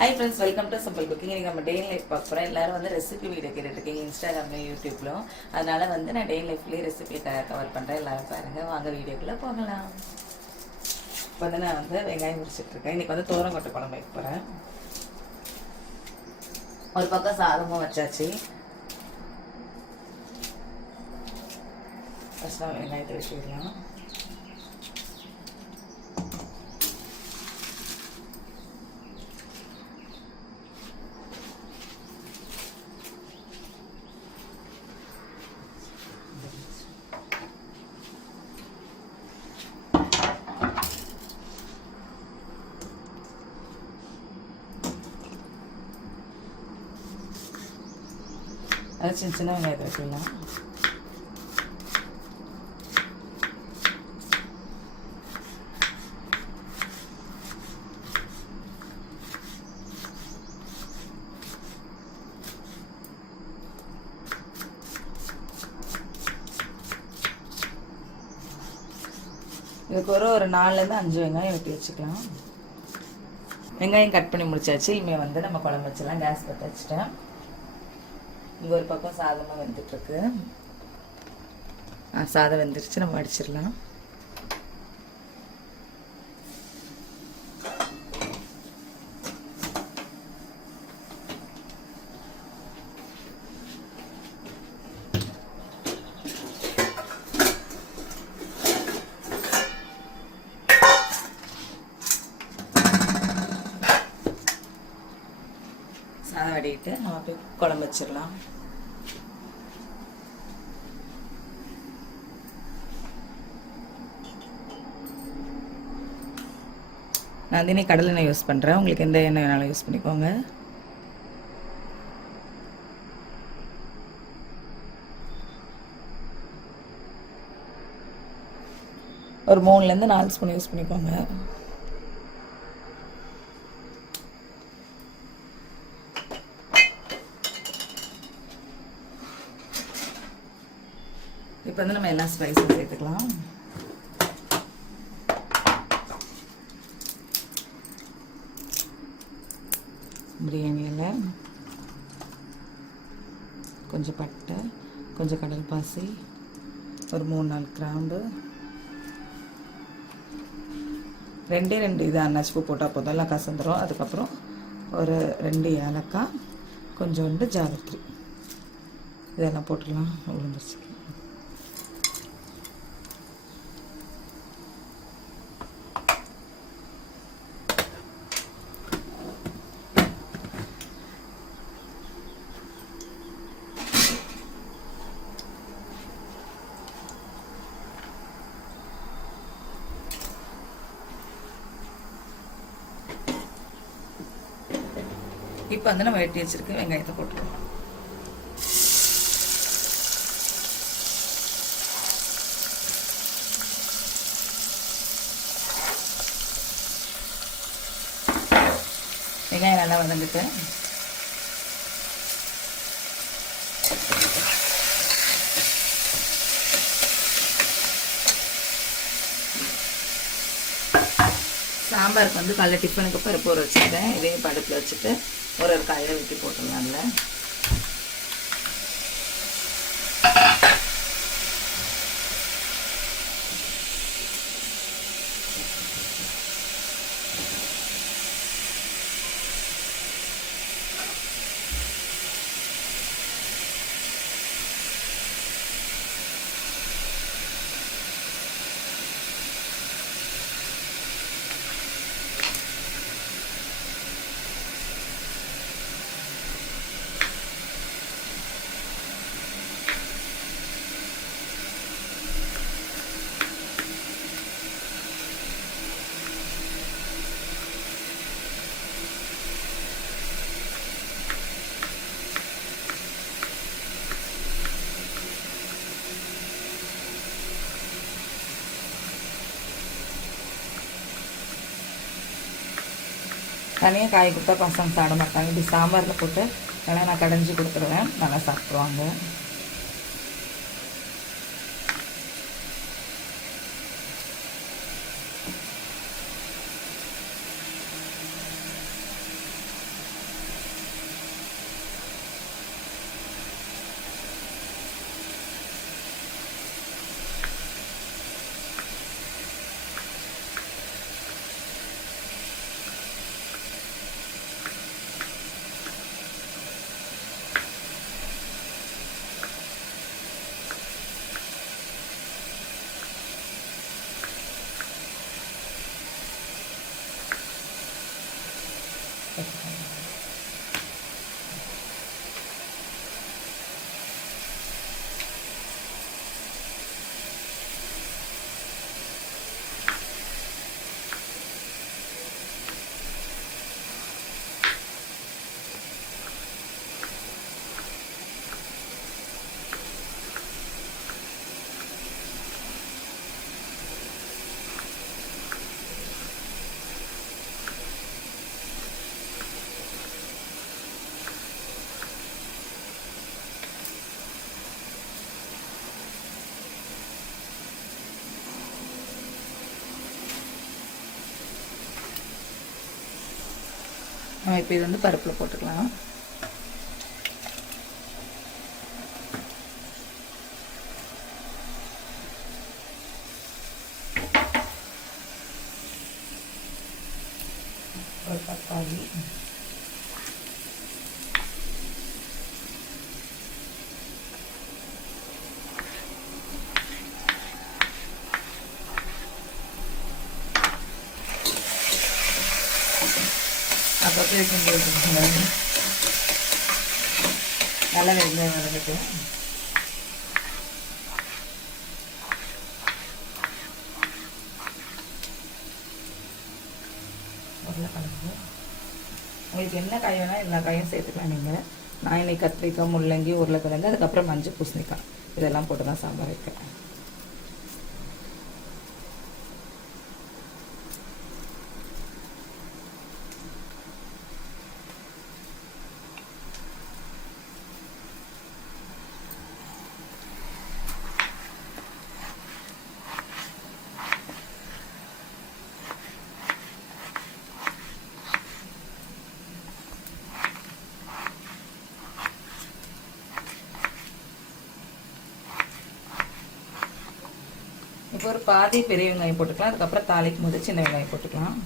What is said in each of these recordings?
Hi friends, welcome to simple cooking. இன்றைக்கி நம்ம டே in life பார்க்க போகிறோம். எல்லாரும் வந்து ரெசிபி வீடியோ கேட்டுட்ருக்கீங்க இன்ஸ்டாகிராம்லையும் யூடியூப்லையும். அதனால் வந்து நான் டே இன் லைஃப்லேயே ரெசிபி கவர் பண்ணுறேன். எல்லோரும் பாருங்கள், வாங்க வீடியோக்குள்ளே போகலாம். இப்போ வந்து நான் வந்து வெங்காயம் முடிச்சிட்ருக்கேன். இன்றைக்கி வந்து தோரங்கொட்டை குழம்பு வைக்க போகிறேன். ஒரு பக்கம் சாதமும் வச்சாச்சு. ஃபஸ்ட் நம்ம வெங்காயத்தை வச்சுக்கலாம். அது சின்ன சின்ன வெங்காயத்தை வைக்கலாம். இதுக்கு ஒரு 4-5 வெங்காயம் வெட்டி வச்சுக்கலாம். வெங்காயம் கட் பண்ணி முடிச்சாச்சு. இனிமேல் வந்து நம்ம குழம்பு வச்சிடலாம். கேஸ் பற்ற வச்சுட்டேன். இங்கே ஒரு பக்கம் சாதமாக வெந்துட்டுருக்கு. சாதம் வெந்துருச்சு, நம்ம வடிச்சிடலாம். சாதம் வடிக்கிட்டு நம்ம போய் குழம்பு வச்சிடலாம். நான் தினி கடலை எண்ணெய் யூஸ் பண்ணுறேன். உங்களுக்கு எந்த எண்ணெய் வேணாலும் யூஸ் பண்ணிக்கோங்க. ஒரு 3-4 ஸ்பூன் யூஸ் பண்ணிக்கோங்க. இப்போ வந்து நம்ம எல்லா ஸ்பைஸும் சேர்த்துக்கலாம். பிரியாணி இலை, கொஞ்சம் பட்டை, கொஞ்சம் கடல் பாசி, ஒரு 3-4 கிராம்பு, 2 இது அன்னாச்சிப்பூ போட்டால் போதும், எல்லாம் கசந்துடும். அதுக்கப்புறம் ஒரு 2 ஏலக்காய், கொஞ்சோண்டு ஜாதிக்காய், இதெல்லாம் போட்டுடலாம். உளுந்துருச்சு. இப்போ வந்து நம்ம வெட்டி வச்சிருக்க வெங்காயத்தை போட்டுக்கலாம். வெங்காயம் நல்லா வதங்கிட்டு சாம்பாருக்கு வந்து காலைல டிஃபனுக்கு பருப்பு ஊற வச்சுருக்கேன். இதையும் படுப்பில் வச்சுட்டு ஒரு காயை வெட்டி போட்டுடலாம்ல. தனியாக காய் கொடுத்தா பசங்க சாப்பிட மாட்டாங்க. இப்படி சாம்பாரில் போட்டு நல்லா நான் கடைஞ்சி கொடுத்துருவேன். நல்லா சாப்பிட்ருவாங்க. நம்ம இப்போ இது வந்து பருப்பில் போட்டுக்கலாம். ஒரு தக்காளி, அப்பப்போ கிண்டி வச்சுக்கோங்க. நல்லா வெங்காயம் வதங்கட்டும். உருளைக்கிழங்கு உங்களுக்கு என்ன காய் வேணால் எல்லா காயும் சேர்த்துக்கலாம் நீங்கள். நான் இன்னைக்கு கத்திரிக்காய், முள்ளங்கி, உருளைக்கிழங்கு, அதுக்கப்புறம் மஞ்சள் பூசணிக்காய் இதெல்லாம் போட்டு தான் சாம்பார் வைக்கிறேன். இப்போ ஒரு பாதி பெரிய வெங்காயம் போட்டுக்கலாம். அதுக்கப்புறம் தாளிக்கும் போது சின்ன வெங்காயம் போட்டுக்கலாம்.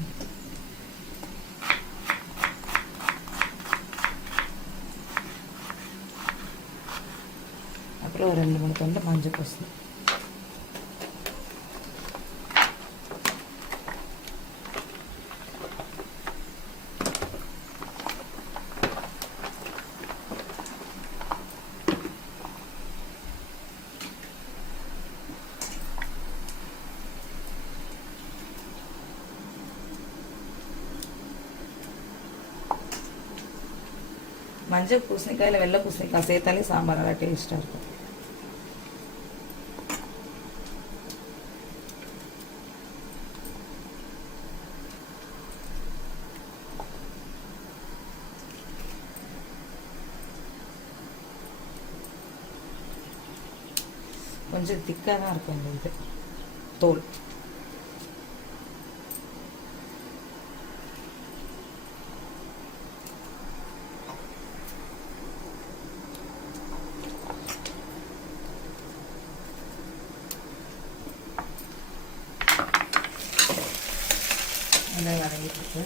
அப்புறம் ஒரு 2-3 துண்டு மஞ்சள் பூசணி. மஞ்சள் பூசணிக்காய் இல்லை வெள்ளை பூசணிக்காய் சேர்த்தாலே சாம்பார் நல்லா டேஸ்ட்டாக இருக்கும். கொஞ்சம் திக்காக தான் இருக்கும் இந்த இது தோல். நல்லா வதங்கிட்டு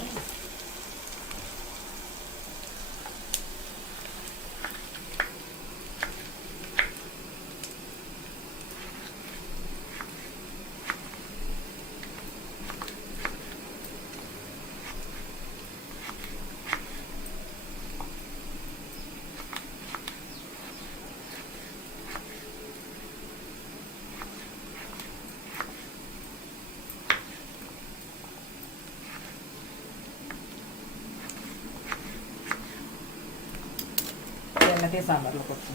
எல்லாத்தையும் சாம்பாரில் போட்டு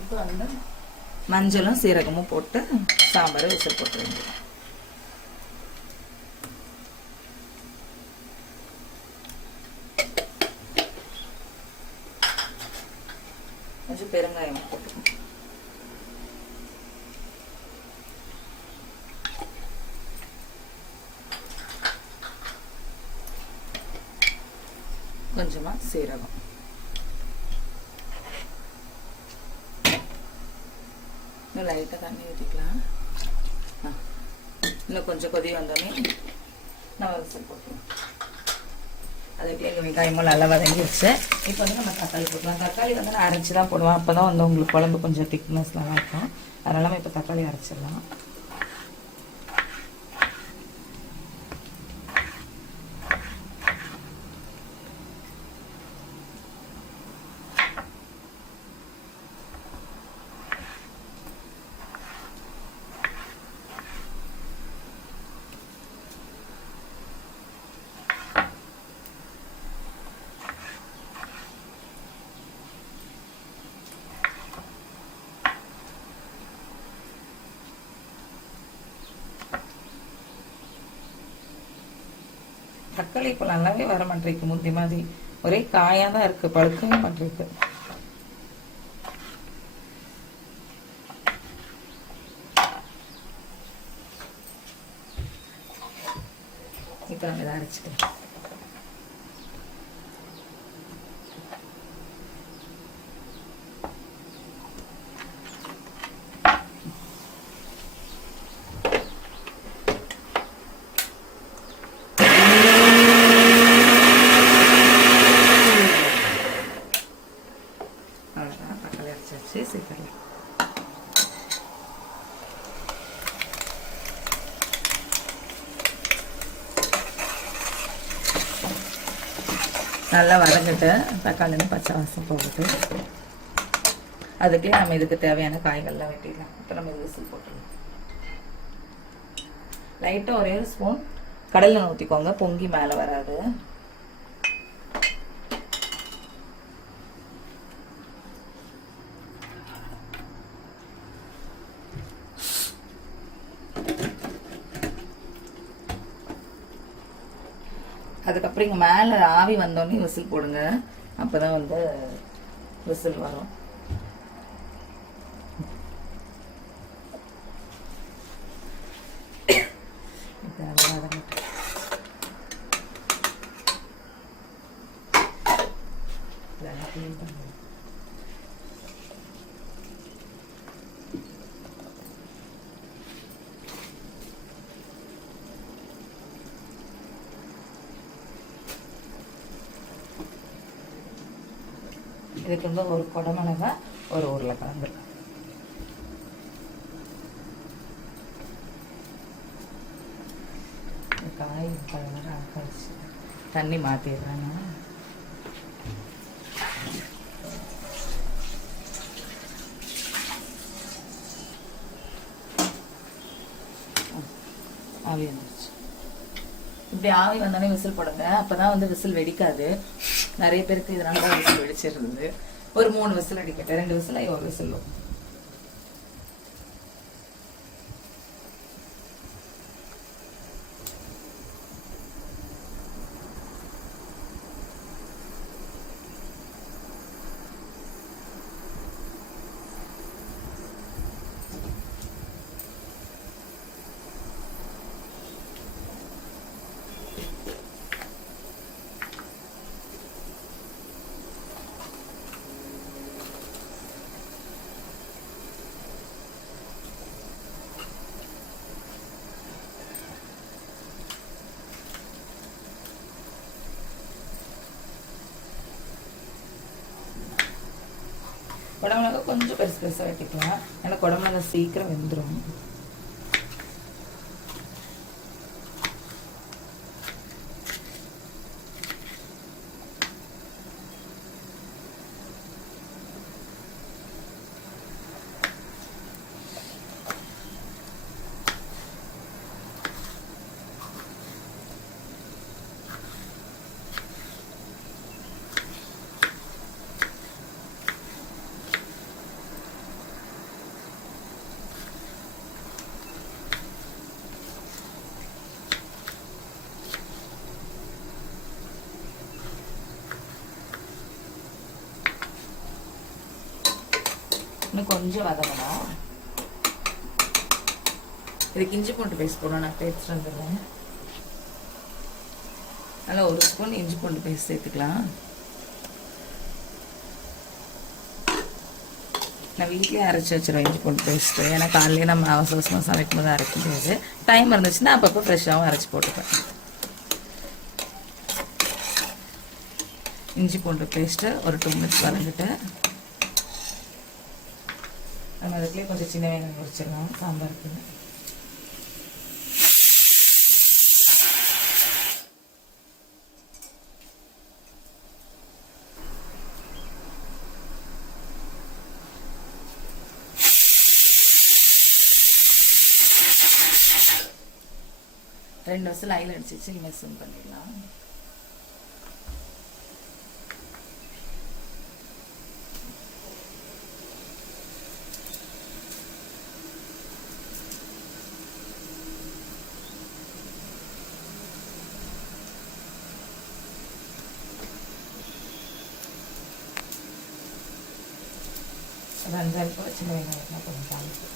இப்போ வந்து மஞ்சளும் சீரகமும் போட்டு சாம்பார் விசில் போட்டு வேண்டியது. கொஞ்சம் பெருங்காயம் போட்டுக்கணும். கொஞ்சமா சீரகம். இன்னும் லைட்டாக தண்ணி ஊற்றிக்கலாம். இன்னும் கொஞ்சம் கொதி வந்தோடனே நான் விசில் போட்டுக்கலாம். அதுக்குள்ளே எங்கள் வெங்காயமும் நல்லா வதங்கிடுச்சு. இப்போ வந்து நம்ம தக்காளி போட்டுக்கலாம். தக்காளி வந்து நான் அரைச்சி தான் போடுவேன். அப்போ தான் வந்து உங்களுக்கு குழம்பு கொஞ்சம் திக்னஸ் நல்லா இருக்கும். அதனால நம்ம இப்போ தக்காளி அரைச்சிடலாம். தக்காளி இப்போ நல்லாவே வர மாட்டேங்குது. முந்தி மாதிரி ஒரே காயாக தான் இருக்கு, பழுக்கவே மாட்டேங்குது. இப்போ நம்ம இதை அரைச்சிக்கலாம். சேர்த்துக்கலாம். நல்லா வதங்கிட்டு தக்காளி பச்சை வாசம் போகுது. அதுக்குள்ளே நம்ம இதுக்கு தேவையான காய்கள்லாம் வெட்டிடலாம். இப்போ நம்ம இது விசில் போட்டுடலாம். லைட்டாக ஒரே ஒரு ஸ்பூன் கடலை ஊற்றிக்கோங்க, பொங்கி மேலே வராது. அதுக்கப்புறம் இங்கே மேலே ஆவி வந்தோடனே விசில் போடுங்க. அப்போ தான் வந்து விசில் வரும். இதுக்கு வந்து ஒரு குடமிளகா, ஒரு உருளைக்கிழங்கு. காய் கழிச்சு தண்ணி மாற்றிடுறாங்க. ஆவி வந்துருச்சு. இப்படி ஆவி வந்தோடனே விசில் போடுங்க. அப்பதான் வந்து விசில் வெடிக்காது. நிறைய பேருக்கு இதனால தான் விசில் வெடிச்சிருந்தது. ஒரு 3 விசில் அடிக்கட்டும். 2 விசில் ஒரு விசில். குடமிளகா கொஞ்சம் பெருசு பெருசாக வெட்டிக்கலாம். ஏன்னா குடமிளகா சீக்கிரம் வெந்துடும். இன்னும் கொஞ்சம் வதங்கணும். இதுக்கு இஞ்சி பூண்டு பேஸ்ட் போடணும். நான் பேஸ்ட் வந்துடுறேன். நல்லா 1 ஸ்பூன் இஞ்சி பூண்டு பேஸ்ட் சேர்த்துக்கலாம். நான் வீட்லேயே அரைச்சி வச்சிருவேன் இஞ்சி பூண்டு பேஸ்ட்டு. ஏன்னா காலையிலே நம்ம அவசர அவசரமாக சமைக்கும் போது அரைக்க முடியாது. டைம் இருந்துச்சுன்னா அப்பப்போ ஃப்ரெஷ்ஷாகவும் அரைச்சி போட்டுப்பேன். இஞ்சி பூண்டு பேஸ்ட்டு ஒரு 2 மினிட்ஸ் வதங்கிட்டு நம்ம அதுக்குள்ளேயே கொஞ்சம் சின்ன வெங்காயம் உரிச்சிடலாம் சாம்பாருக்கு. ரெண்டு விசில் ஆயில் அடிச்சிச்சு, இனிமேல் சிம் பண்ணிடலாம். ஒரு 5 கூட சின்ன வெங்காயம் கொஞ்சம் தாளிச்சு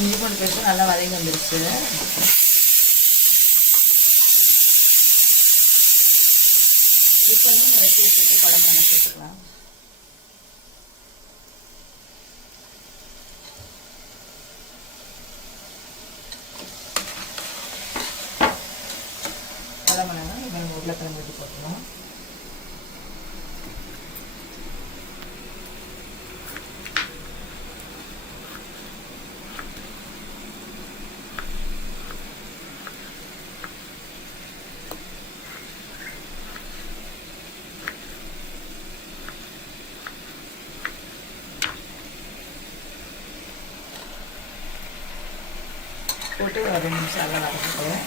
இஞ்சி பூண்டு பேஸ்ட்டு நல்லா வதங்கி வந்துருச்சு. இப்போ வந்து நம்ம வெட்டி வச்சுட்டு குழம்பு நம்ம சேர்த்துக்கலாம். குழம்பு நம்ம உருளைக்கிழங்கு வெட்டி போட்டுக்கலாம். போட்டு ஒரு 2 நிமிஷம் நல்லா வதக்கிக்கிறேன்.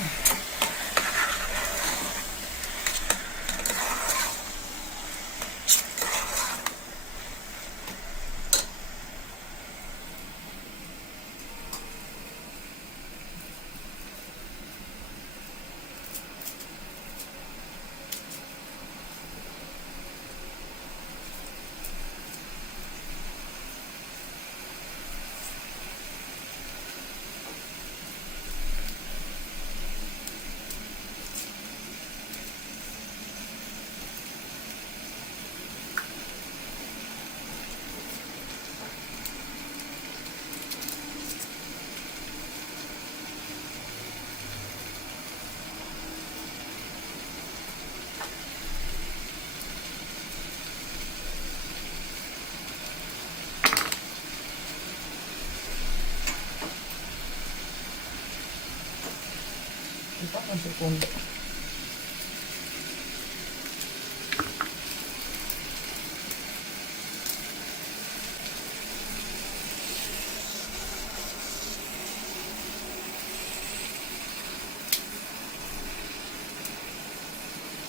இப்போ கொஞ்சம் பூண்டு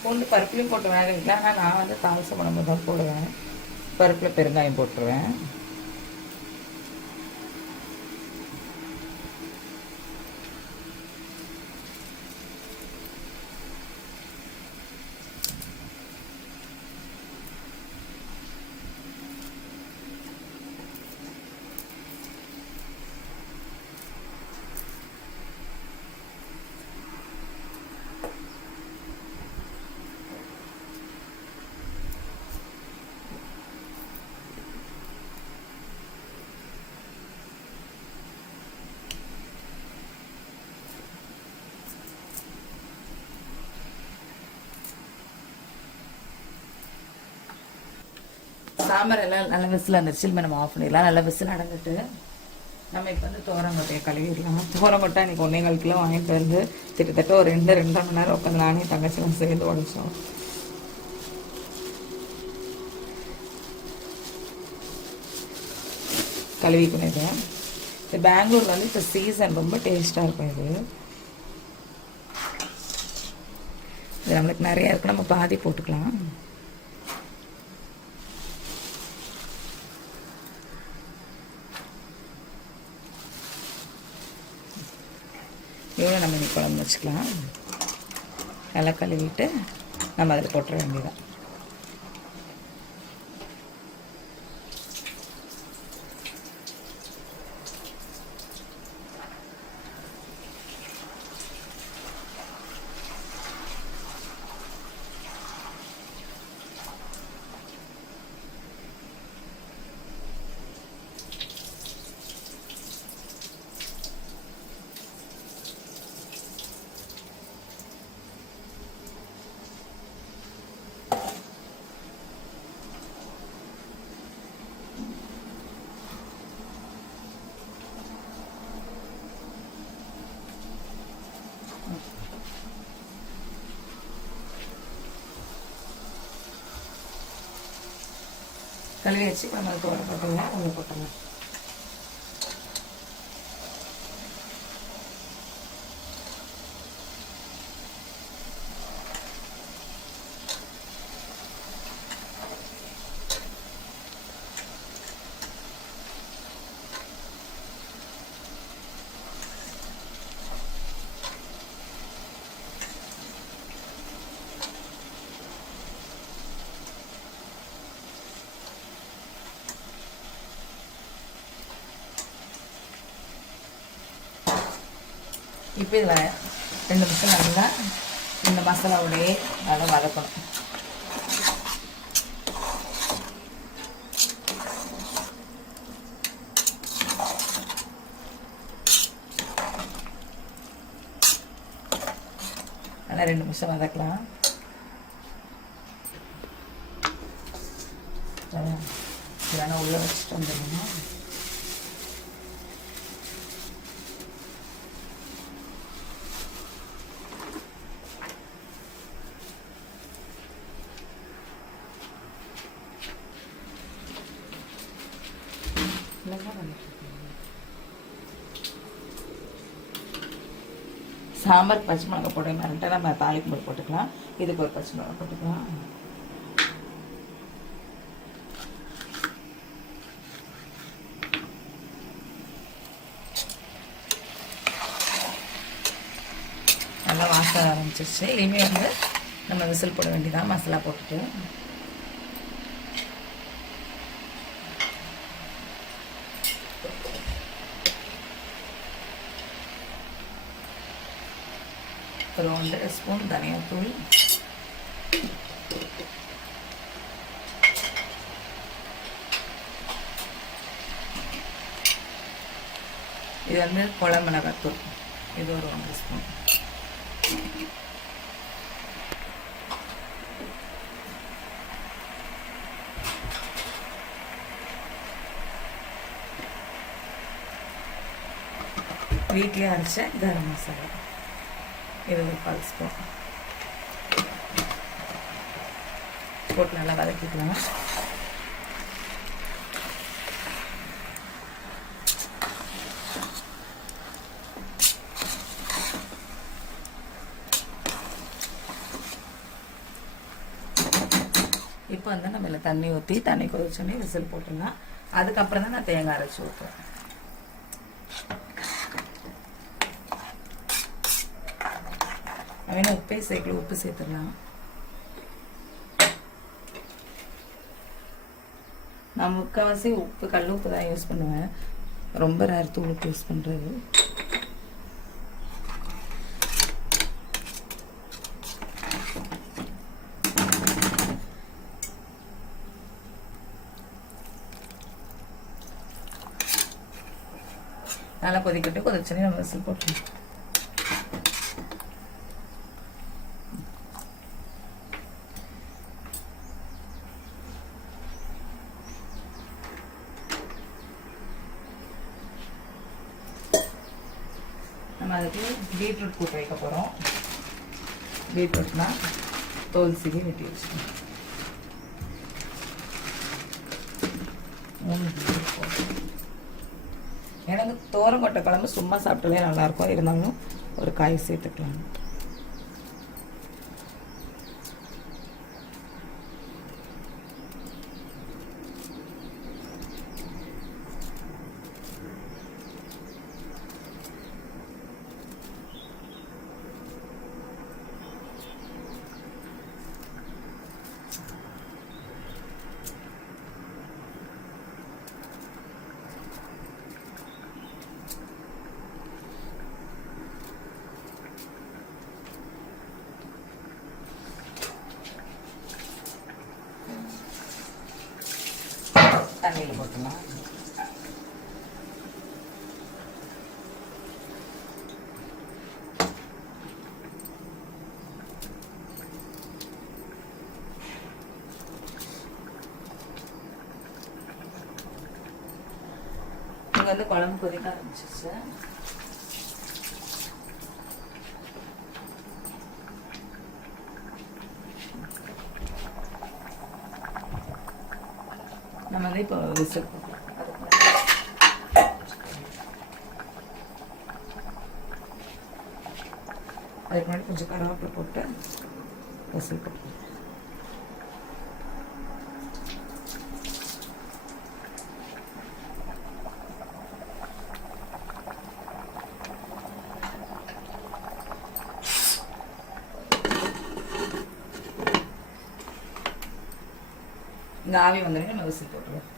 பூண்டு பருப்புலையும் போட்டு வேக வைக்கலாம். ஆனால் நான் வந்து தாமசம் பண்ணும்போது தான் போடுவேன். பருப்பில் பெருங்காயம் போட்டுருவேன். சாம்பார் எல்லாம் நல்ல விசில் வந்துருச்சு. இனிமேல் நம்ம ஆஃப் பண்ணிடலாம். நல்ல விசில் அடங்கிட்டு நம்ம இப்போ வந்து தோரங்கொட்டையை கழுவிடலாம். தோரங்கொட்டை இன்னைக்கு 1.25 கிலோ வாங்கிட்டு வந்து கிட்டத்தட்ட ஒரு 2-2.5 மணி நேரம் உட்காந்து நானே தங்கச்சியும் சேர்ந்து உடைச்சோம். கழுவிக்கணும். இது பெங்களூர் வந்து இப்போ சீசன் ரொம்ப டேஸ்ட்டாக இருக்கும். இது நம்மளுக்கு நிறையா இருக்கு, நம்ம பாதி போட்டுக்கலாம். இவ்வளோ நம்ம இன்னைக்கு குழம்பு வச்சுக்கலாம். நல்லா கழுவிட்டு நம்ம அதில் போட்டுற வேண்டியதான். கழுவி வச்சு நம்ம தோட போட்டுங்க, கொஞ்சம் போட்டுடலாம். இப்போ இதில் 2 நிமிஷம் நல்லா இந்த மசாலாவோடையே நல்லா வதக்கணும். நல்லா 2 நிமிஷம் வதக்கலாம். இதெல்லாம் உள்ளே வச்சுட்டு வந்துடணும். சாம்பார் பச்சை மிளகா போட மாதிரிட்டு நம்ம தாளிக்கும் போது போட்டுக்கலாம். இதுக்கு ஒரு பச்சை மிளகா போட்டுக்கலாம். நல்லா வாசம் ஆரம்பிச்சிருச்சு. இனிமேல் வந்து நம்ம விசில் போட வேண்டியதான். மசாலா போட்டுட்டு ஒரு 1.5 ஸ்பூன் தனியாத்தூள், இது வந்து குழம்பு மிளகாத்தூள், இது ஒரு 1 ஸ்பூன். வீட்டிலே அரைச்ச கரம் மசாலா, இது ஒரு 1 ஸ்பூன் போட்டு நல்லா வதக்கிக்கலாம். இப்போ வந்து நம்ம இதில் தண்ணி ஊற்றி தண்ணி கொதிச்சோன்னே விசில் போட்டுடலாம். அதுக்கப்புறம் தான் நான் தேங்காய் அரைச்சி ஊற்றுவேன். வேணும் உப்பே சேர்க்கல, உப்பு சேர்த்துடலாம். நான் முக்கால்வாசி உப்பு கல் உப்பு தான் யூஸ் பண்ணுவேன். ரொம்ப ரேர் தூள் உப்பு யூஸ் பண்ணுறது. நல்லா கொதிக்கட்டு. கொதிச்சோன்னே நம்ம விசில் போட்டுருவோம். நம்ம அதுக்கு பீட்ரூட் கூட்டு வைக்க போகிறோம். பீட்ரூட்னா தோல் சீவி வெட்டி வச்சுக்கணும். 3 எனக்கு தோரங்கொட்டை குழம்பு சும்மா சாப்பிட்டாலே நல்லாயிருக்கும். இருந்தாலும் ஒரு காய் சேர்த்துக்கலாம். தண்ணியில் போட்டுக்கலாம். இங்கே வந்து குழம்பு கொதிக்க ஆரம்பிச்சிச்சு. நம்ம அதனால இப்போ விசில் போடலாம். அதுக்கு முன்னாடி கொஞ்சம் கருவேப்பிலை போட்டு விசில் போடலாம். இந்த ஆவி வந்தோடனே நம்ம விசில் போட்டுருவோம்.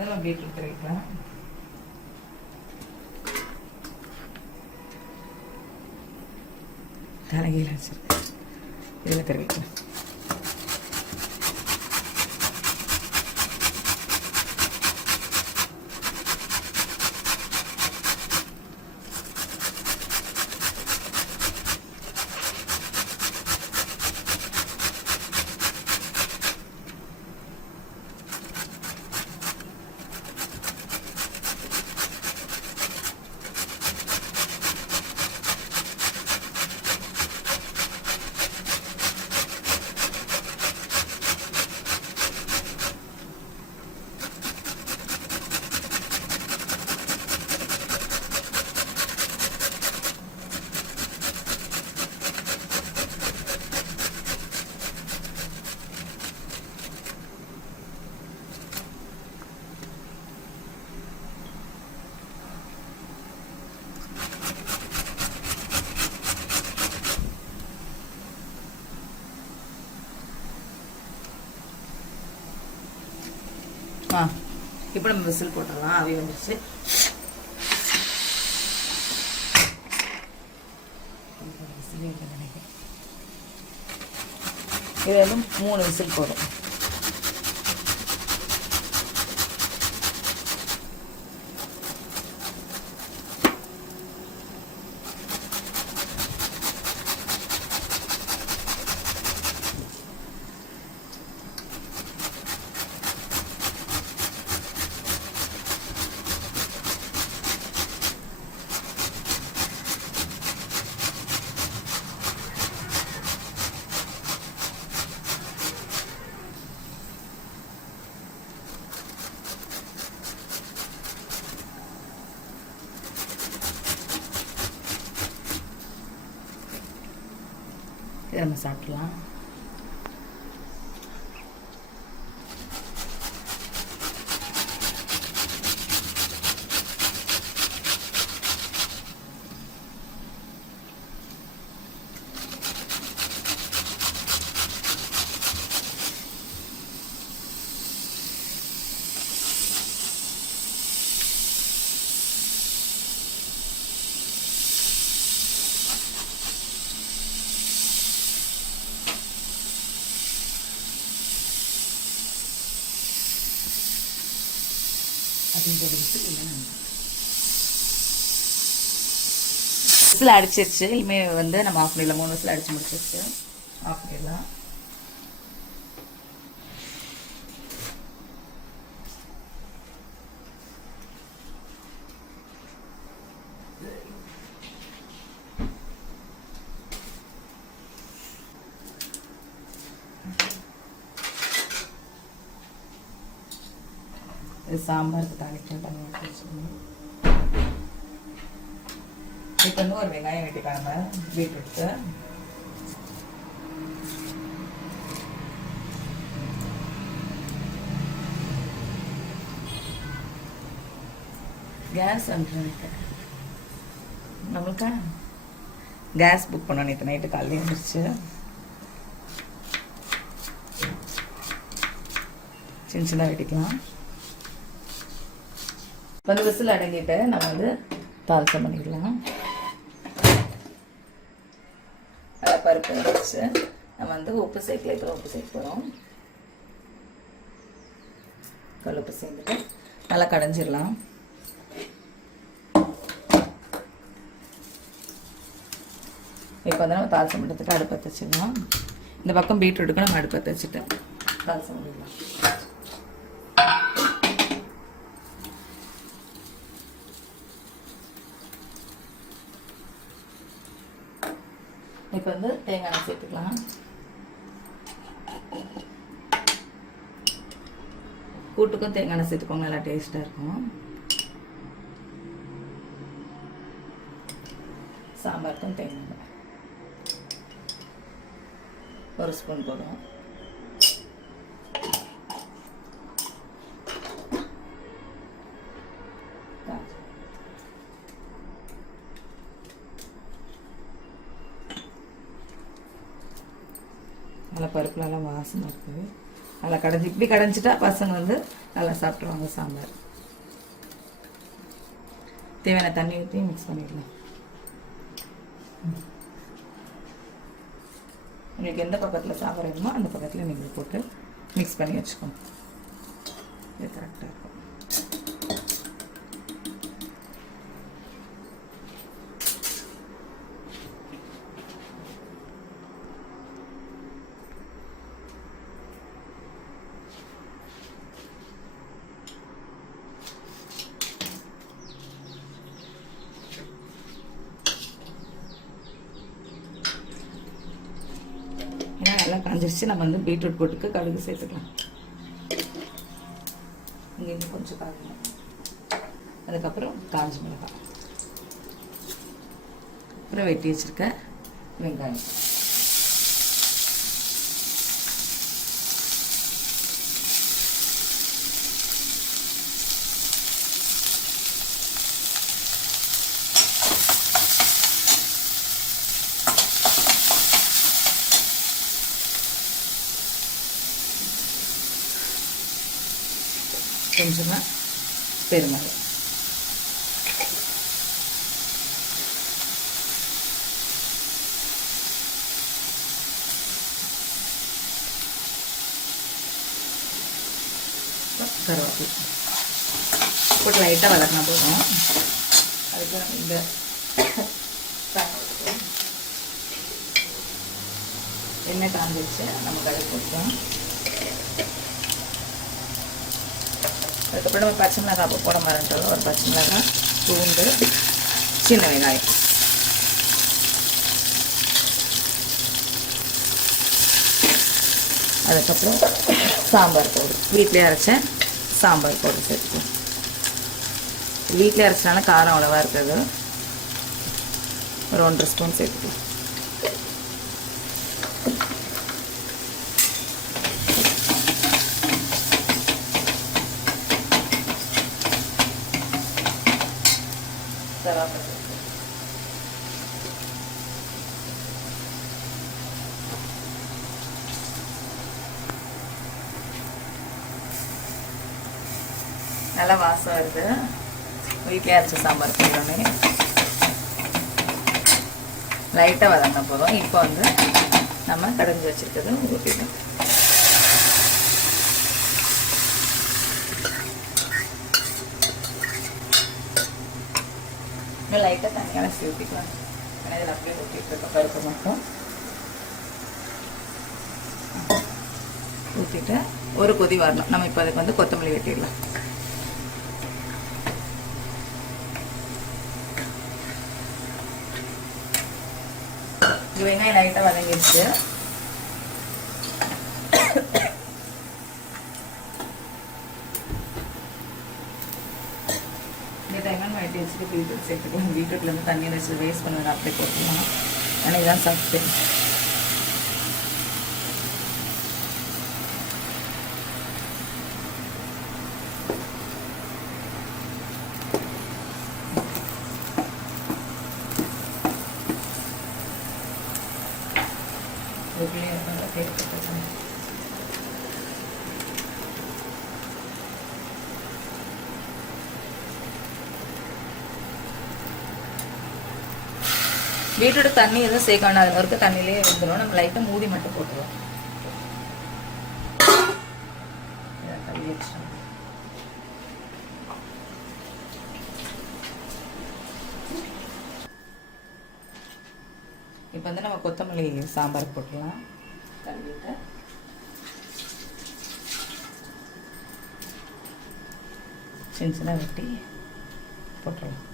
அதெல்லாம் பீட்ரூட் கறிக்கலாம். தலைகீழ வச்சிருக்கேன். இதில் கறிக்கலாம். இப்போ நம்ம விசில் போட்டுடலாம். ஆவி வந்துருச்சு. இது வந்து 3 விசில் போடும். இதை நம்ம சாப்பிடலாம். விசில் அடிச்சிருச்சு. இனிமேல் வந்து நம்ம ஆஃப் பண்ணிடலாம். 3 விசில் அடிச்சு முடிச்சிருச்சு. ஆஃப் பண்ணிடலாம். இது சாம்பாருக்கு தாளிக்க தண்ணி ஊற்றி வச்சுக்கணும். இப்போ வந்து ஒரு வெங்காயம் வெட்டிக்காங்க, பீட்ரூட்டு, கேஸ் வந்துட்டு நம்மளுக்கா கேஸ் புக் பண்ணோம் நேற்று நைட்டு காலையில் இருந்துச்சு. சின்ன சின்ன வெட்டிக்கலாம். வந்து விசில் அடங்கிட்டு நம்ம வந்து தாளிசம் பண்ணிக்கலாம். பருப்பு வச்சு நம்ம வந்து உப்பு சேர்க்கல, இப்போ உப்பு சேர்க்க போகிறோம். கல்லுப்பு சேர்ந்துட்டு நல்லா கடைஞ்சிடலாம். இப்போ வந்து நம்ம தாளிசம் பண்ணுறதுக்கு அடுப்பை வச்சிடலாம். இந்த பக்கம் பீட்ரூட்டுக்கு நம்ம அடுப்பை வச்சுட்டு தாளிசம் பண்ணிடலாம். இப்போ வந்து தேங்காய் எண்ணெய் சேர்த்துக்கலாம். கூட்டுக்கும் தேங்காய் எண்ணெய் சேர்த்துக்கோங்க, நல்லா டேஸ்ட்டாக இருக்கும். சாம்பாருக்கும் தேங்காய் எண்ணெய் ஒரு ஸ்பூன் போடுவோம். நல்லா பருப்பு நல்லா வாசனை இருக்குது. நல்லா கடைஞ்சி இப்படி கடைஞ்சிட்டா பசங்க வந்து நல்லா சாப்பிட்ருவாங்க சாம்பார். தேவையான தண்ணி ஊற்றி மிக்ஸ் பண்ணிடலாம். உங்களுக்கு எந்த பக்கத்தில் சாம்பார் வேணுமோ அந்த பக்கத்தில் நீங்கள் போட்டு மிக்ஸ் பண்ணி வச்சுக்கோங்க. இது கரெக்டாக இருக்கும். நல்லா காஞ்சிருச்சு. நம்ம வந்து பீட்ரூட் போட்டுக்கு கடுகு சேர்த்துக்கலாம். இங்கே இன்னும் கொஞ்சம் காய்க்கணும். அதுக்கப்புறம் காஞ்ச மிளகாய், அப்புறம் வெட்டி வச்சிருக்க வெங்காயம், கொஞ்சமாக பெருமிளகு, கருவேப்பிலை போட்டு லைட்டாக வளர்னா போதும். அதுக்கு நம்ம இந்த எண்ணெய் காஞ்சிச்சு, நம்ம கடுகு போட்டோம். அதுக்கப்புறம் நம்ம பச்சை மிளகாய் அப்போ போட மறந்துட்டோம். ஒரு பச்சை மிளகாய், பூண்டு, சின்ன வெங்காயம், அதுக்கப்புறம் சாம்பார் பவுடர், வீட்டிலே அரைச்ச சாம்பார் பவுடர் சேர்த்துக்கலாம். வீட்டிலே அரைச்சனால காரம் அவ்வளோவா இருக்குது. ஒரு 1.5 ஸ்பூன் சேர்த்துக்கலாம். நல்லா வாசம் வருது. வீட்டிலே அரைச்ச சாம்பார் போட்டோன்னே லைட்டாக வதங்கின போதும். இப்போ வந்து நம்ம கடைஞ்சி வச்சுருக்கிறது ஊற்றிடணும். இன்னும் லைட்டாக தண்ணியான ஊற்றிக்கலாம். ஏன்னா இதில் அப்படியே ஊற்றிட்டு இருக்க பருப்பு மட்டும் ஊற்றிட்டு ஒரு கொதி வரணும். நம்ம இப்போ அதுக்கு வந்து கொத்தமல்லி வெட்டிடலாம். வெங்காயம் லைட்டாக வதங்கிடுச்சு. மாற்றி வச்சுட்டு பீட்ரூட் சேர்த்துக்கலாம். பீட்ரூட்லேருந்து தண்ணி வச்சு வேஸ்ட் பண்ணுவேன், அப்படியே போட்டுக்கலாம். எனக்கு தான் சாப்பிட்டேன். பீட்ரூட் தண்ணி எதுவும் சேர்க்க வேண்டாம், அது வரைக்கும் தண்ணியிலே வந்துடும். நம்ம லைட்டாக மூடி மட்டும் போட்டுருவோம். இப்போ வந்து நம்ம கொத்தமல்லி சாம்பார் போட்டுடலாம். கழுவிட்டு சின்ன சின்ன வெட்டி போட்டுடலாம்.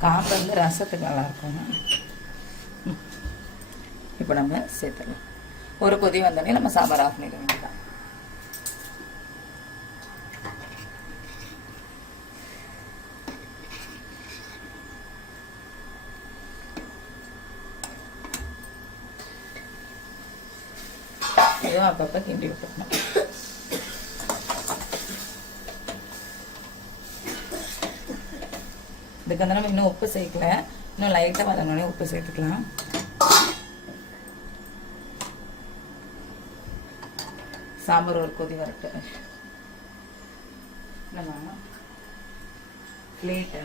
காம்பு வந்து ரசத்துக்கு நல்லாயிருக்கும். இப்போ நம்ம சேர்த்துடலாம். ஒரு கொதி வந்தோடனே நம்ம சாம்பார் ஆஃப் பண்ணிட வேண்டியதான். இதுவும் அப்பப்போ கிண்டி விட்டுக்கணும். இதுக்கு வந்து நம்ம இன்னும் உப்பு சேர்க்கல, இன்னும் லைட்டாக வதங்கினோடனே உப்பு சேர்த்துக்கலாம். சாம்பார் ஒரு கொதி வரட்டு. நம்ம பிளேட்டு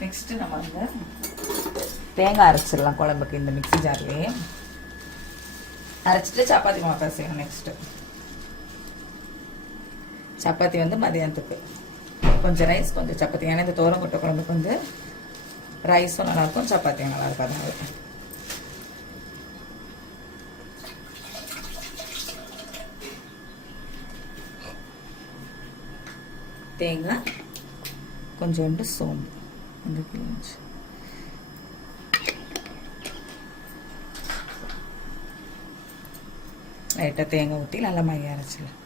நெக்ஸ்ட் நம்ம வந்து தேங்காய் அரைச்சிடலாம் குழம்புக்கு. இந்த மிக்ஸி ஜார்லேயே அரைச்சிட்டு சப்பாத்தி மாவு செய்யணும். நெக்ஸ்ட்டு சப்பாத்தி வந்து மதியானத்துக்கு கொஞ்சம் ரைஸ் கொஞ்சம் சப்பாத்தி. ஏன்னா இந்த தோரம் கொட்டை குழம்புக்கு வந்து ரைஸும் நல்லாயிருக்கும், சப்பாத்தியும் நல்லாயிருக்கும். அதனால தேங்காய் கொஞ்சோண்டு சோம்பு இந்த கிழிஞ்சு லைட்டாக தேங்காய் ஊற்றி நல்லா மைய அரைச்சிடலாம்.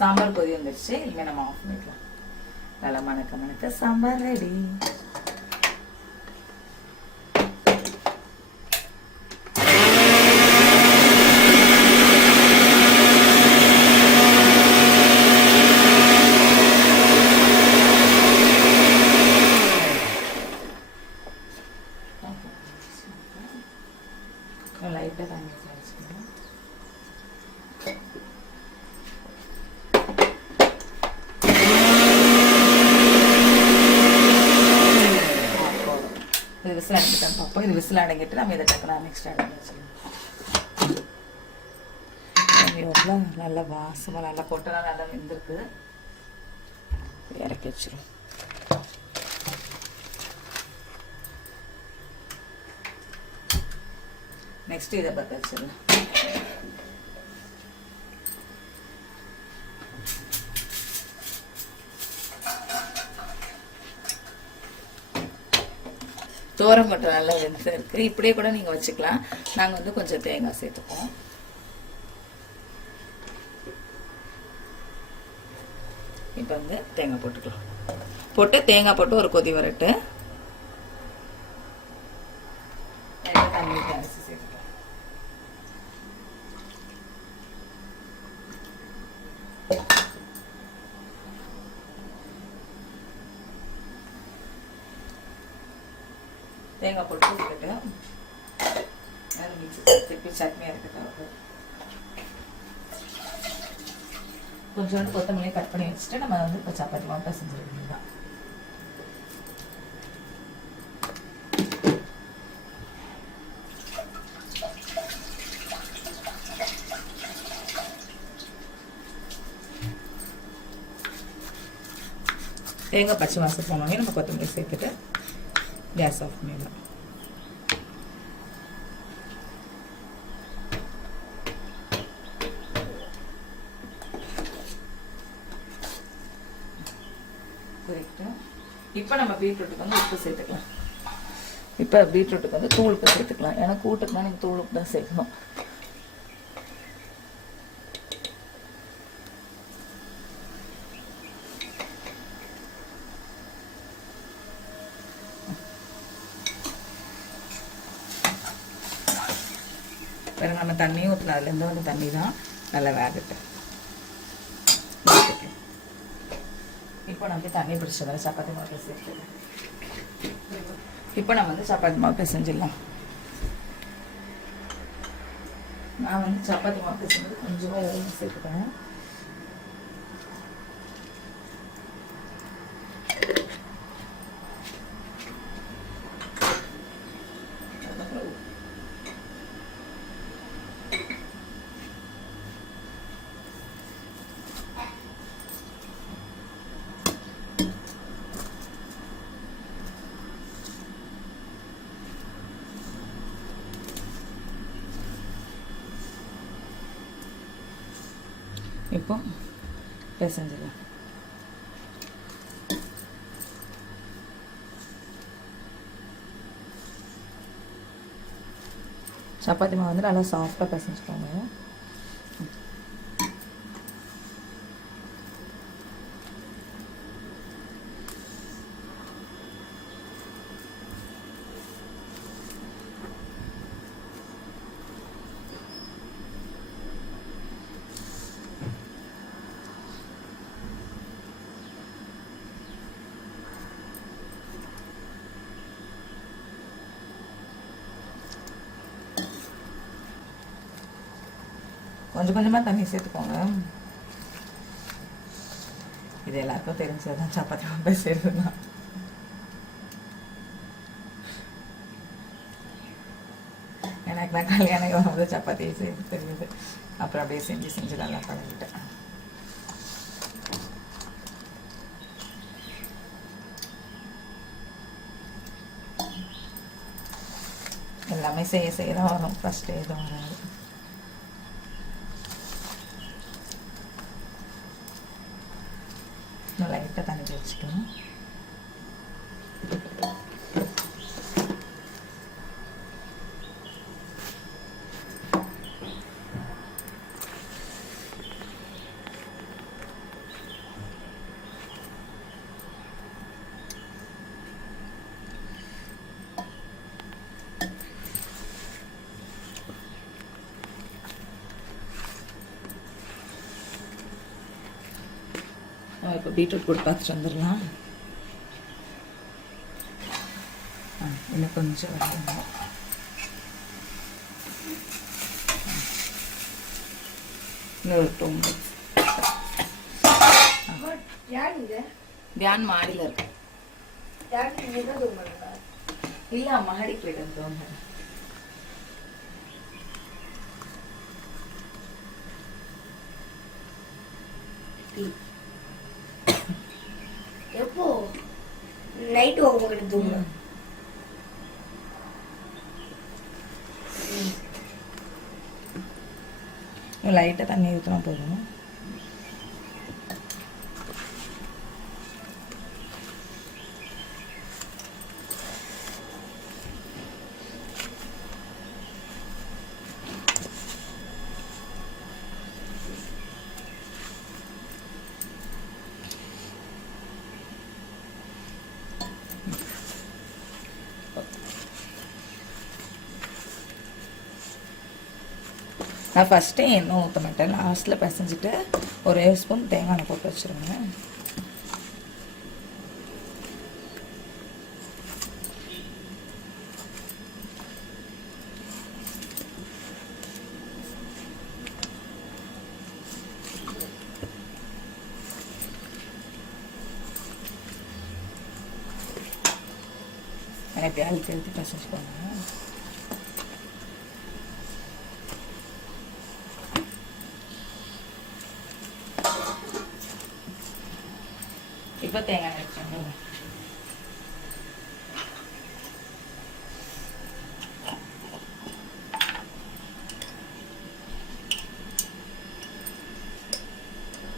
சாம்பார் கொதி வந்துடுச்சு. இனிமேல் நம்ம ஆஃப் பண்ணிக்கலாம். நல்லா மணக்க மணக்க சாம்பார் ரெடி. லைட்டாக தண்ணி வச்சுக்கலாம். இது விசில் அடங்கிட்டோம் பார்ப்போம். இது விசில் அடங்கிட்டு நம்ம இதை டக்குனா நெக்ஸ்ட் அடங்கி வச்சுக்கலாம். எவ்வளோ நல்லா வாசமாக நல்லா போட்டெல்லாம் நல்லா வெந்திருக்கு. இறக்கி வச்சிடும். நெக்ஸ்ட் இதை பற்ற வச்சிடலாம். தோரம் மட்டும் நல்லா வெந்து இருக்கு. இப்படியே கூட நீங்க வச்சுக்கலாம். நாங்க வந்து கொஞ்சம் தேங்காய் சேர்த்துப்போம். இப்ப வந்து தேங்காய் போட்டுக்கலாம். போட்டு தேங்காய் போட்டு ஒரு கொதி வரட்டு. தண்ணி அரிசி சேர்த்துக்கலாம். தேங்காய் போட்டு விட்டுட்டு மிக்ஸி திருப்பி சட்னி அரைக்கிட்டு கொஞ்சோண்டு கொத்தமல்லி கட் பண்ணி வச்சுட்டு நம்ம வந்து இப்போ சப்பாத்தி மாவு செஞ்சிட வேண்டியதுதான். தேங்காய் பச்சை வாசம் போனோடனே நம்ம கொத்தமல்லி சேர்த்துட்டு கேஸ் ஆஃப் பண்ணிடலாம். இப்போ நம்ம பீட்ரூட்டுக்கு வந்து உப்பு சேர்த்துக்கலாம். இப்போ பீட்ரூட்டுக்கு வந்து தூள் உப்பு சேர்த்துக்கலாம். ஏன்னா கூட்டுக்குனா நீங்கள் தூள் உப்பு தான் சேர்க்கணும். வேறு நம்ம தண்ணியும் ஊற்றலாம். அதுலேருந்து வந்து தண்ணி தான் நல்லா வேகட்டு. இப்போ நம்ம தண்ணி பிடிச்சதில் சப்பாத்தி மாவு பிசைஞ்சிடலாம். இப்போ நம்ம வந்து சப்பாத்தி மாவு பிசைஞ்சிடலாம். நான் வந்து சப்பாத்தி மாவு பிசைஞ்சது கொஞ்சமாக சேர்த்துக்கிறேன். இப்போ பிசைஞ்சிடலாம். சப்பாத்தி மாவு வந்து நல்லா சாஃப்டாக பிசைஞ்சுக்கோங்க. கொஞ்சம் கொஞ்சமாக தண்ணி சேர்த்துக்கோங்க. இது எல்லாருக்கும் தெரிஞ்சதுதான் சப்பாத்தி மாவு சேர்த்துதான். எனக்கு நான் கல்யாணம் வரும்போது சப்பாத்தி செய்து தெரியுது. அப்புறம் அப்படியே செஞ்சு நல்லா பழகிட்டேன். எல்லாமே செய்ய தான் வரும். ஃபஸ்ட்டு எதுவும் வராது. லைட்டாக தண்ணி வச்சுக்கணும். இப்போ பீட்ரூட் கூட பார்த்துட்டு வந்துடலாம். இன்னும் கொஞ்சம் வரணும். இன்னொரு 2 minutes. தியான் மாடியில் இருக்கு. இல்லை மாடி போயிட்டு தோங்க. எப்போ நைட்டு உங்ககிட்ட தூங்க லைட்டாக தண்ணி ஊற்றினா போதும். நான் ஃபஸ்ட்டே எண்ணெய் ஊற்ற மாட்டேன். லாஸ்ட்டில் பிசைஞ்சிட்டு ஒரு ஸ்பூன் தேங்காய் எண்ணெய் போட்டு வச்சுருவேன். எனக்கு அழுத்தி பிசைஞ்சுக்கோங்க. இப்போ தேங்காய் வச்சேன்.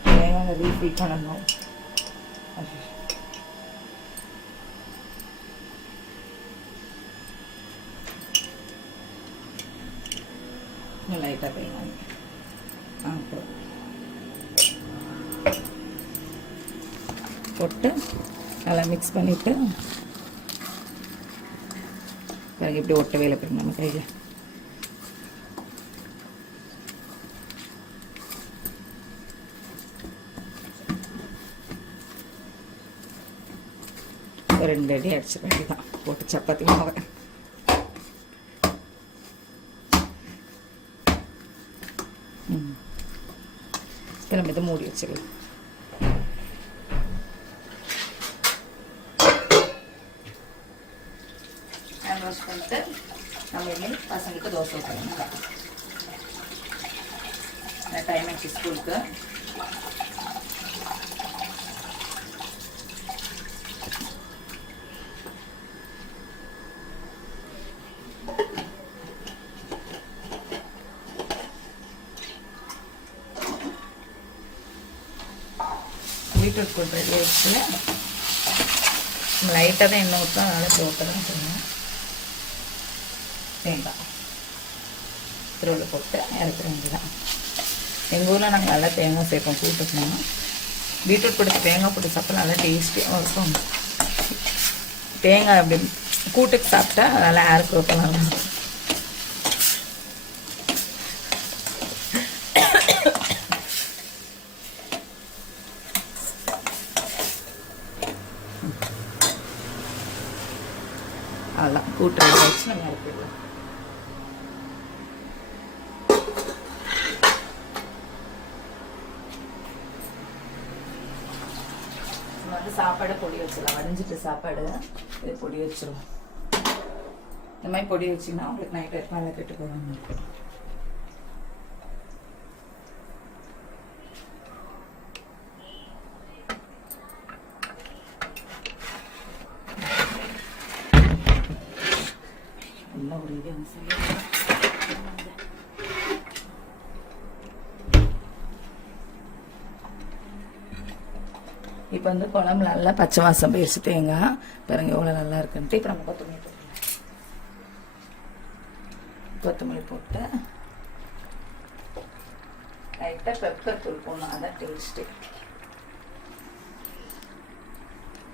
தேங்காய் ரீஃபில் பண்ணணும். லைட்டாக தேங்காய் போட்டு நல்லா மிக்ஸ் பண்ணிவிட்டு பிறகு இப்படி ஒட்டவே இல்லை பிறகு நம்ம கையில். ரெண்டு அடி அடிச்சிட வேண்டியதான் போட்டு சப்பாத்தி மாவை. நம்ம இதை மூடி வச்சிடலாம். ஹேண்ட் வாஷ் பண்ணிட்டு நம்ம இனிமேல் பசங்களுக்கு தோசை ஊற்றலாம். டைம் ஆச்சு ஸ்கூலுக்கு. பீட்ரூட் போட்டு ரெடி ஆகிடுச்சு. லைட்டாக தான் எண்ணெய் ஊற்றா, அதனால் போட்டுறேன்னு சொன்னேன். தேங்காய் திருவிழா போட்டு இறக்குற வேண்டியதான். எங்கள் ஊரில் நாங்கள் நல்லா தேங்காய் சேர்ப்போம் கூட்டுக்கணும். பீட்ரூட் போட்டு தேங்காய் போட்டு சாப்பிட்டா நல்லா டேஸ்டியாக இருக்கும். தேங்காய் அப்படி கூட்டுக்கு சாப்பிட்டா நல்லா ஏர் க்ரோக்கெல்லாம் இருக்கும். அதெல்லாம் கூட்டு ரெடி ஆகிடுச்சு. நம்ம இறக்கிடலாம். நம்ம வந்து சாப்பாடை பொடி வச்சிடலாம். வடிஞ்சிட்டு சாப்பாடு இது பொடி வச்சிருவோம். இந்த மாதிரி பொடி வச்சிங்கன்னா அவங்களுக்கு நைட் வரைக்கும் நல்லா கெட்டு போகாமல் இருக்கும். ஒரு இது இப்போ வந்து குழம்பு நல்லா பச்சை வாசம் போயிடுச்சு. தேங்காய் பாருங்க எவ்வளோ நல்லா இருக்குன்ட்டு. இப்போ நம்ம கொத்தமல்லி போட்டு லைட்டாக பெப்பர் தூள் போடணும். அதான் டேஸ்ட்டு.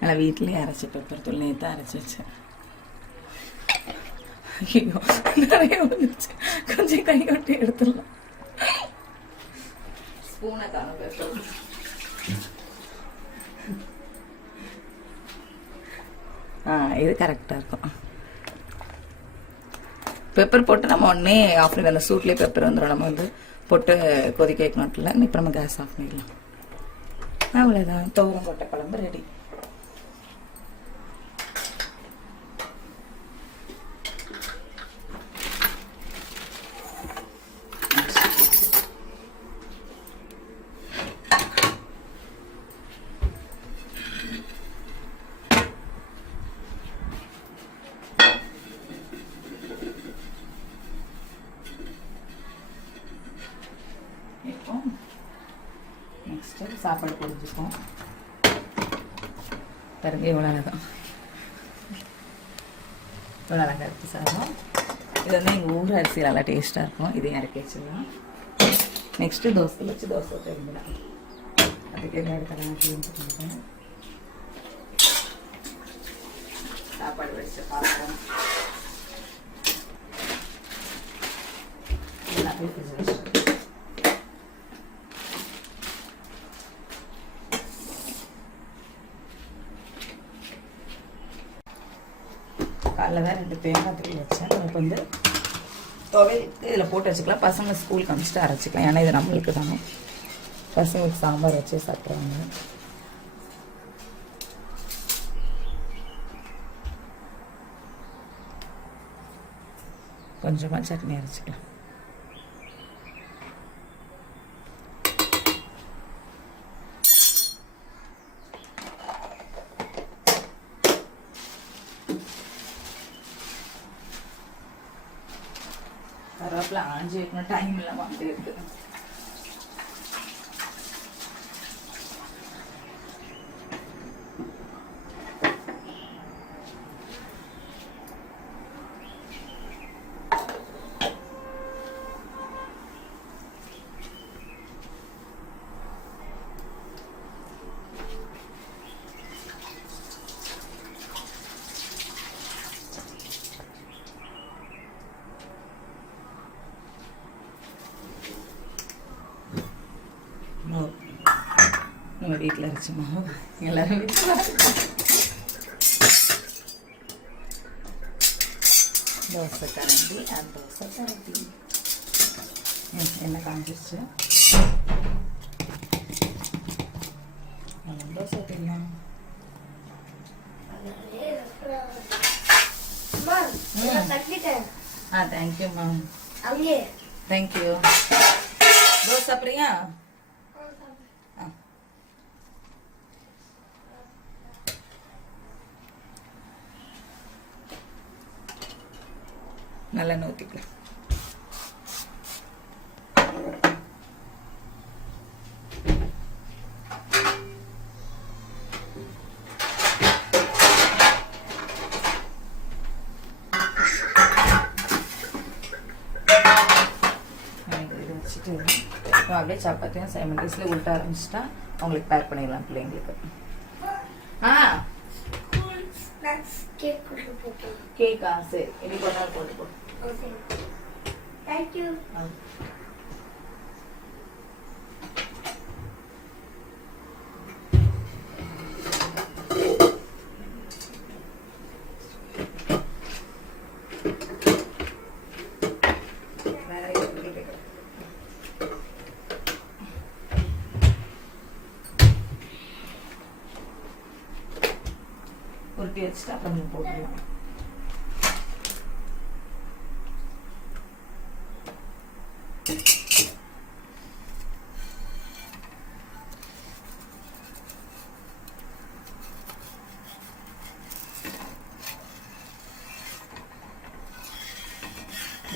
நல்லா வீட்டிலேயே அரைச்சி பெப்பர் தூள் நேற்று அரைச்சி வச்சேன். ஐயோ நிறைய வந்துச்சு. கொஞ்சம் கை விட்டு எடுத்துடலாம். ஸ்பூனை காணும் பெப்பர். இது கரெக்டாக இருக்கும். பெப்பர் போட்டு நம்ம உடனே ஆஃப் பண்ணிடலாம். அந்த சூட்லேயே பெப்பர் வந்துடும். நம்ம வந்து போட்டு கொதிக்க வைக்கணும். இப்போ நம்ம கேஸ் ஆஃப் பண்ணிடலாம். அவ்வளோதான். துவரம் கொட்டை குழம்பு ரெடி. நெக்ஸ்ட்டு சாப்பாடு பொரிஞ்சுப்போம். பாருங்க இவ்வளோ அழகாக இவ்வளோ அழகாக இருக்குது சாதம். இது வந்து எங்கள் ஊர் அரிசி நல்லா டேஸ்ட்டாக இருக்கும். இதையும் இறக்கி வச்சுக்கலாம். நெக்ஸ்ட்டு தோசை வச்சு தோசை தெரிஞ்சிடலாம். அதுக்கு என்ன எடுக்கலாம் அப்படின்னு சாப்பாடு வச்சு பாத்திரம் எல்லாத்தையும் ஃப்ரிட்ஜ் வச்சு காலைல தான் 2 தேங்காய் திருவி வச்சேன். நமக்கு வந்து துவைக்கு இதில் போட்டு வச்சுக்கலாம். பசங்க ஸ்கூலுக்கு அனுப்பிச்சிட்டு அரைச்சிக்கலாம். ஏன்னா இது நம்மளுக்கு தானே. பசங்களுக்கு சாம்பார் வச்சு சாப்பிட்றாங்க. கொஞ்சமாக சட்னி அரைச்சிக்கலாம். அடுப்புல ஆஞ்சி வைக்கணும், டைம் இல்லாம அப்படி இருக்கு. நம்ம வீட்டில் அரைச்ச மாவு எல்லாரும் வீட்டில் தோசை கரண்டி அந்த தோசை கரண்டி என்ன காமிச்சிருச்சு. தோசை தெரியும். தேங்க்யூம்மா. தேங்க்யூ. தோசை சாப்பிட்றியா? நல்லா ஊற்றிக்கலாம். இதை வச்சுட்டு அப்படியே சப்பாத்தியும் சைமல்டேனியஸ்ல உருட்ட ஆரம்பிச்சிட்டா அவங்களுக்கு பேக் பண்ணிடலாம் பிள்ளைங்களுக்கு. கேக்கா? சரி, இன்னைக்கு ஒரு நாள் போட்டு போ. Thank you. உருட்டி வச்சுட்டு அப்புறம் போட்டுக்கலாம்.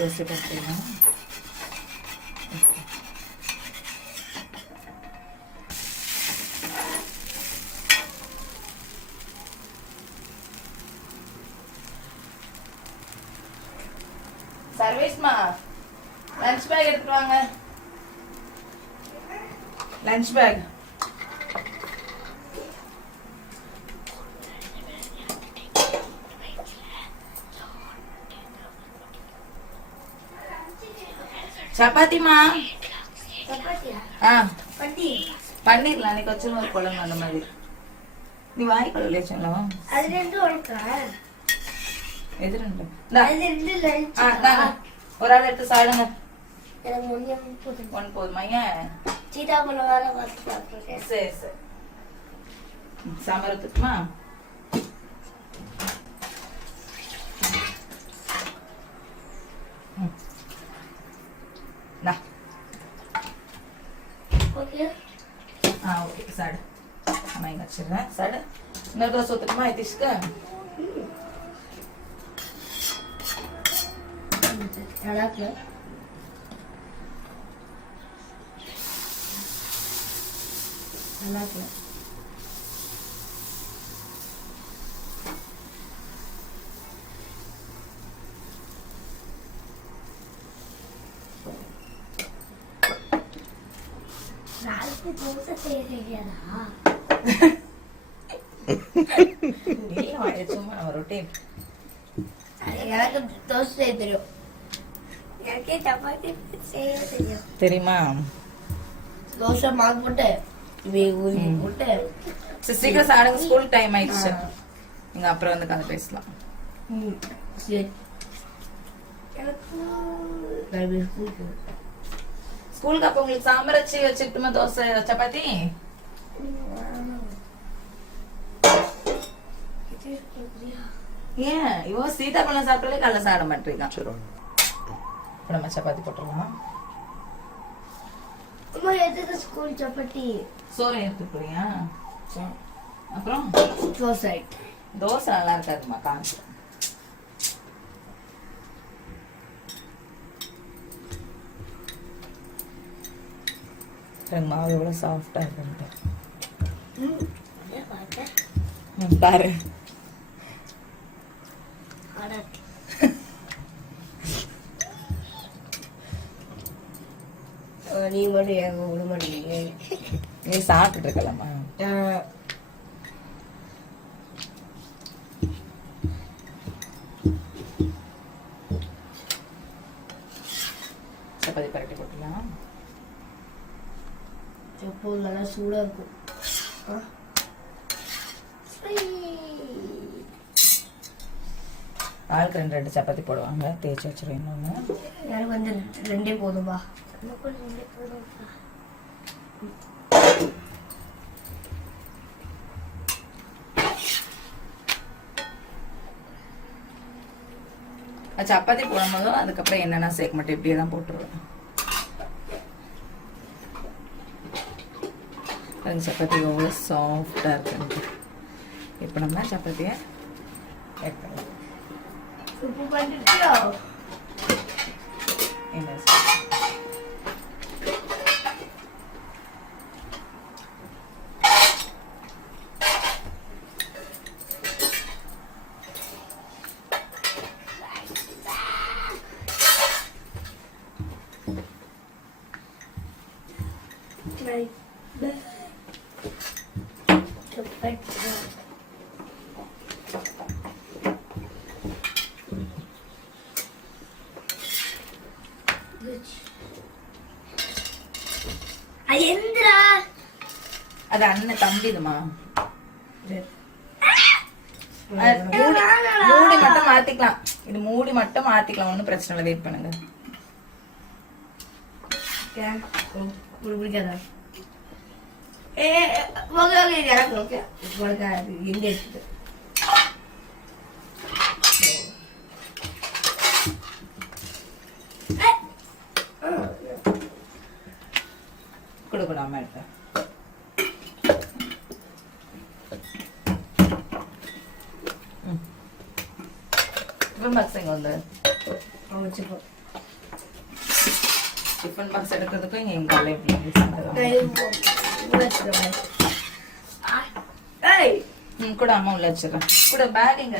தோசை போட்டுக்கலாம். சர்வேஸ்மா, லஞ்ச் பேக் எடுத்துட்டு வாங்க. Lunch bag. சப்பாத்திமா? பண்ணிடலாம். நீ கொஞ்சம் ஒரு குழம்பு அந்த மாதிரி. நீ வாய் கழுவிலே சொல்லலாம். எது ரெண்டு? ஒரு ஆள் எடுத்து சாப்பிடுங்க. ஒன்று போதுமா? ஏன் சரி சரி. சாம்பார் ஊத்துமா? ஓகே சாடு. அம்மா இங்கே வச்சிடுறேன். சாடு. இன்னொரு தோசை ஊற்றுக்குமா? ஐத்திஷ்க்கு எனக்கு தோசை செய்ய தெரியும். எனக்கே சப்பாத்தி செய்ய தெரியும். தெரியுமா? தோசை மாவு போட்டு போட்டு சீக்கிரம் சாப்பிடுங்க. ஸ்கூல் டைம் ஆயிடுச்சு. நீங்க அப்புறம் வந்து கதை பேசலாம். ஸ்கூலுக்கு அப்ப உங்களுக்கு சாம்பார் வச்சு வச்சுக்கிட்டுமா? தோசை சப்பாத்தி? ஏன் இவ சீதாப்பழம் சாப்பிட்டாலே காலைல சாப்பிட மாட்டேங்க. நம்ம சப்பாத்தி போட்டுடலாம். ஸ்கூல் சப்பாத்தி சோறு எடுத்து போறியா? அப்புறம் தோசை. தோசை நல்லா இருக்காதுமா, காமிச்சு மாவு எவ்வளோ சாஃப்டாக இருக்குன்ட்டு. என்ன பார்த்தேன்? பாரு. நீ மட்டும் ஏங்க விட மாட்டேங்க. நீ சாப்பிட்டுட்டு இருக்கலாமா? சப்பாத்தி பரட்டி போட்டுலாம். செப்பு நல்லா சூடா இருக்கும். ஆளுக்கு 2 சப்பாத்தி போடுவாங்க. தேய்ச்சி வச்சிருவேன். இன்னொன்று எனக்கு வந்து 2 போதும்பா. சப்பாத்தி போடும்போதும் அதுக்கப்புறம் என்னென்ன சேர்க்க மாட்டேன், இப்படியே தான் போட்டுருவேன். அது சப்பாத்தி எவ்வளோ சாஃப்டாக இருக்குன்ட்டு. இப்போ நம்ம சப்பாத்தியை எடுத்துக்கலாம். உப்பு பண்ணிட்டியோ? என்ன அது அண்ணன் தம்பிதுமா. மூடி மட்டும் மாத்திக்கலாம். இது மூடி மட்டும் மாத்திக்கலாம். ஒன்னும் பிரச்சனை இல்லை. வெயிட் பண்ணுங்க. பிடிக்காதா? கொடுக்கணும் அம்மா எடுத்தேன். டிஃபன் பாக்ஸ் எங்க வந்து டிஃபன் பாக்ஸ் எடுக்கிறதுக்கும் இங்க எங்க கூட அம்மா உள்ள வச்சிடறேன். கூட பேக் எங்க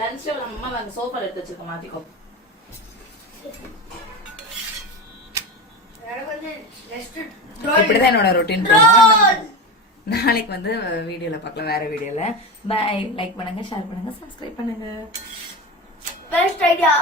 லஞ்ச் டேபிள் அம்மா அந்த சோஃபால எடுத்து வச்சிருக்க. மாத்திக்கோ. இப்படிதான் என்னோட ரொட்டீன் போகும். நாளைக்கு வந்து வீடியோல பார்க்கலாம், வேற வீடியோல. பை. லைக் பண்ணுங்க, ஷேர் பண்ணுங்க, சப்ஸ்கிரைப் பண்ணுங்க. Best idea.